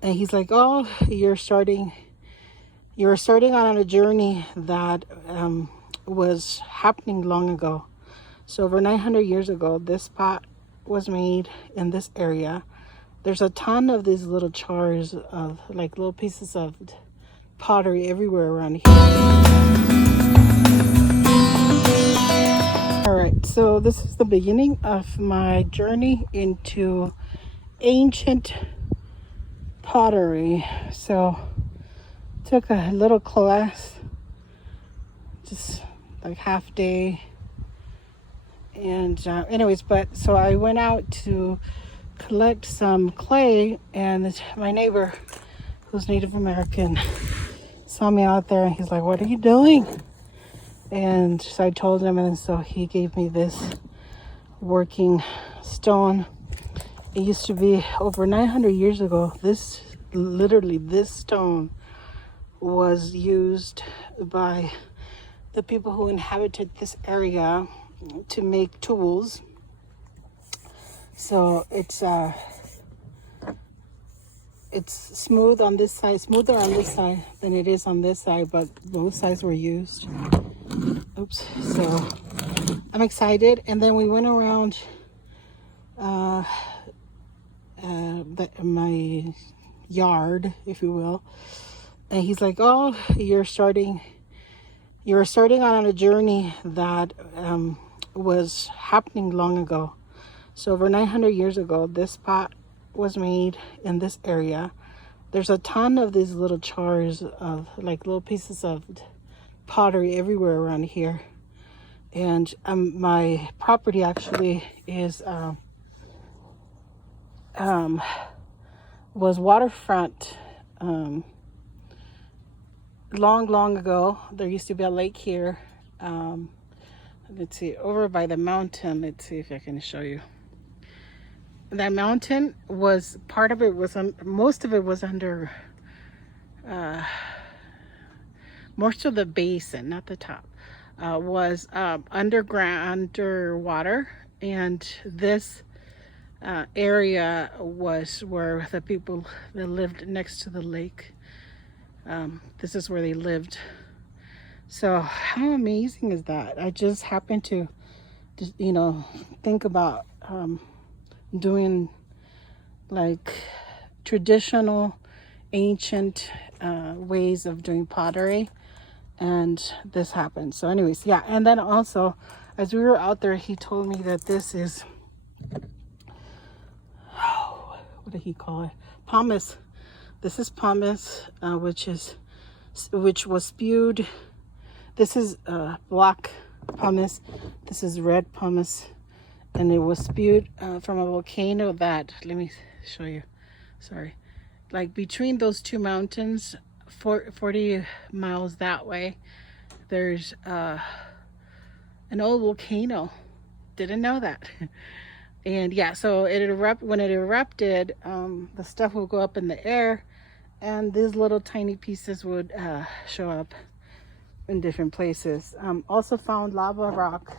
And he's like, oh, you're starting on a journey that was happening long ago. So over 900 years ago, this pot was made in this area. There's a ton of these little jars of like little pieces of pottery everywhere around here. All right, so this is the beginning of my journey into ancient pottery. So took a little class, just like half day. And anyways, but so I went out to collect some clay, and my neighbor, who's Native American, saw me out there, and he's like, what are you doing? And so I told him, and so he gave me this working stone. It used to be over 900 years ago. This stone was used by the people who inhabited this area to make tools. So it's smooth on this side, smoother on this side than it is on this side, but both sides were used. Oops. So I'm excited. And then we went around my yard, if you will, and he's like, oh, you're starting on a journey that was happening long ago. So over 900 years ago, this pot was made in this area. There's a ton of these little jars of like little pieces of pottery everywhere around here. And my property actually is was waterfront. Long ago, there used to be a lake here. Let's see, over by the mountain. Let's see if I can show you. That mountain was, part of it was, most of it was under, most of the basin, not the top, was underwater. And this area was where the people that lived next to the lake, this is where they lived. So how amazing is that? I just happened to think about doing like traditional ancient ways of doing pottery, and this happened. So anyways, yeah. And then also, as we were out there, he told me that this is, what did he call it? Pumice. This is pumice, which was spewed. This is black pumice. This is red pumice, and it was spewed from a volcano that, let me show you. Sorry, like between those two mountains, 40 miles that way, there's an old volcano. Didn't know that. And yeah, so when it erupted, the stuff would go up in the air, and these little tiny pieces would show up in different places. Also found lava rock.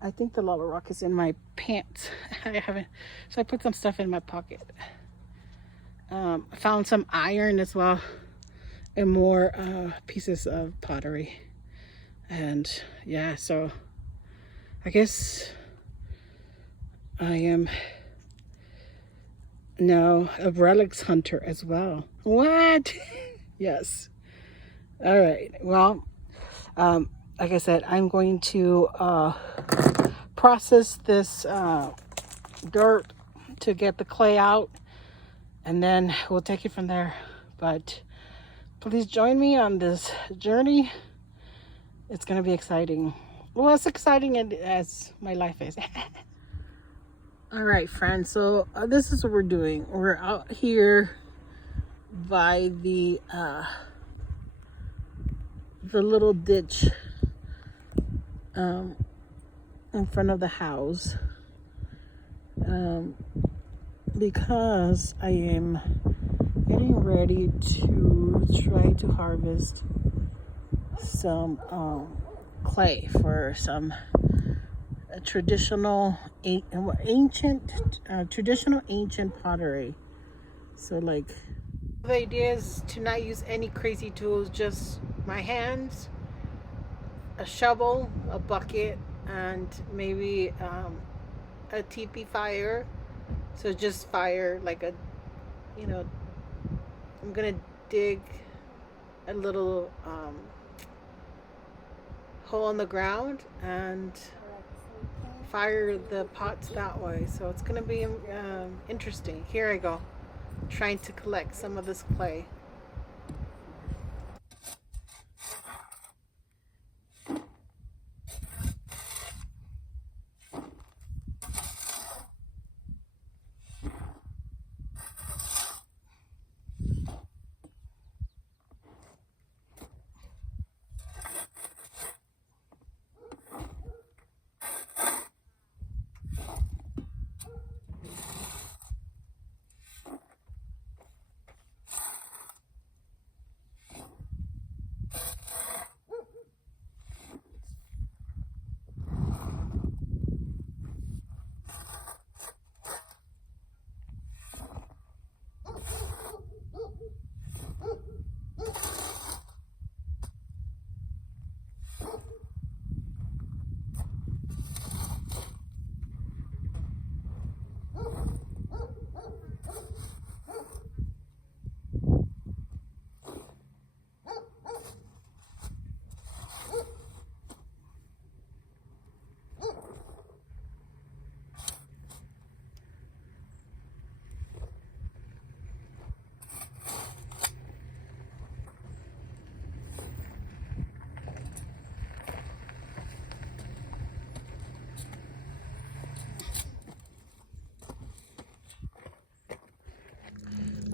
I think the lava rock is in my pants. I haven't, so I put some stuff in my pocket. Found some iron as well, and more pieces of pottery. And yeah, so I guess I am now a relics hunter as well. What? Yes. All right. Well, like I said, I'm going to process this dirt to get the clay out, and then we'll take it from there. But please join me on this journey. It's going to be exciting. Well, as exciting as my life is. All right, friends. So this is what we're doing. We're out here by the little ditch in front of the house, because I am getting ready to try to harvest some clay for some traditional ancient pottery. So like, the idea is to not use any crazy tools, just my hands, a shovel, a bucket, and maybe a teepee fire. So just fire like a, you know, I'm gonna dig a little hole in the ground and fire the pots that way. So it's gonna be interesting. Here I go, trying to collect some of this clay.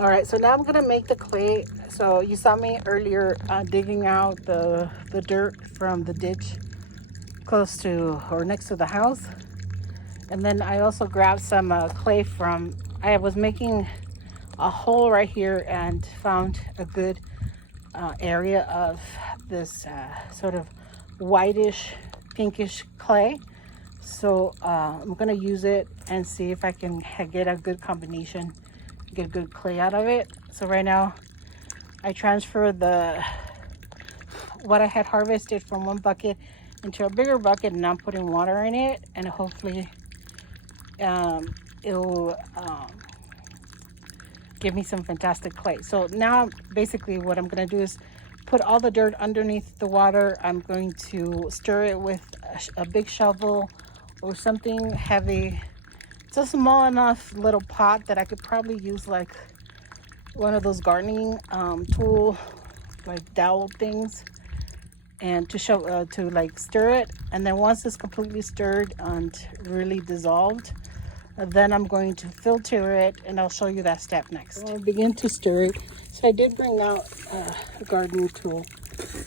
All right, so now I'm gonna make the clay. So you saw me earlier digging out the dirt from the ditch close to or next to the house. And then I also grabbed some clay from, I was making a hole right here and found a good area of this sort of whitish, pinkish clay. So I'm gonna use it and see if I can get a good combination, get good clay out of it. So right now I transferred what I had harvested from one bucket into a bigger bucket, and I'm putting water in it, and hopefully it'll give me some fantastic clay. So now basically what I'm going to do is put all the dirt underneath the water. I'm going to stir it with a big shovel or something heavy. It's a small enough little pot that I could probably use like one of those gardening tool, like dowel things, and to like stir it. And then once it's completely stirred and really dissolved, then I'm going to filter it, and I'll show you that step next. So I'll begin to stir it. So I did bring out a gardening tool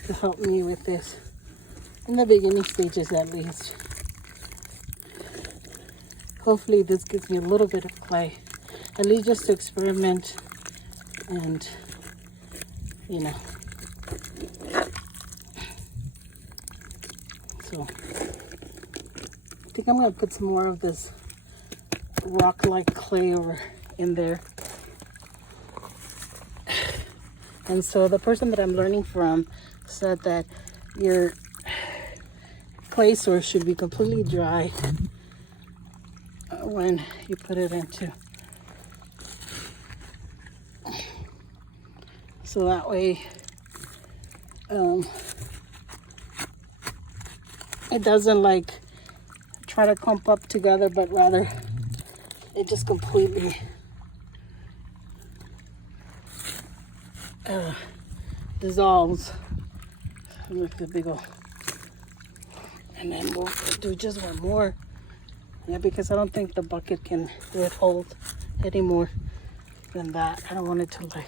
to help me with this in the beginning stages at least. Hopefully this gives me a little bit of clay, at least just to experiment and, you know. So I think I'm going to put some more of this rock-like clay over in there. And so the person that I'm learning from said that your clay source should be completely dry when you put it into. So that way it doesn't like try to clump up together, but rather it just completely dissolves. Look at the big old. And then we'll do just one more. Yeah, because I don't think the bucket can withhold any more than that. I don't want it to like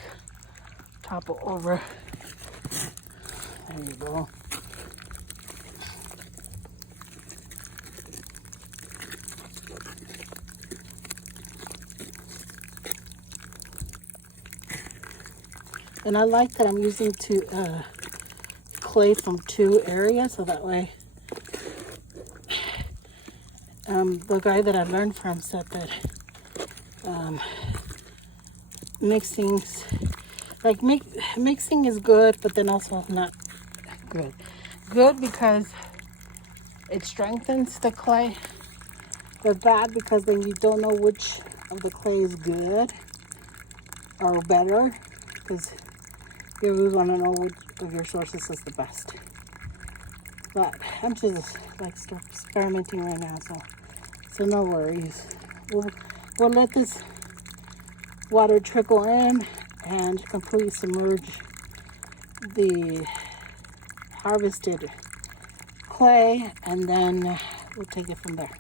topple over. There you go. And I like that I'm using clay from two areas, so that way the guy that I learned from said that mixings, like mixing is good, but then also not good. Good because it strengthens the clay, but bad because then you don't know which of the clay is good or better, because you always want to know which of your sources is the best. But I'm just like experimenting right now, so no worries. We'll let this water trickle in and completely submerge the harvested clay, and then we'll take it from there.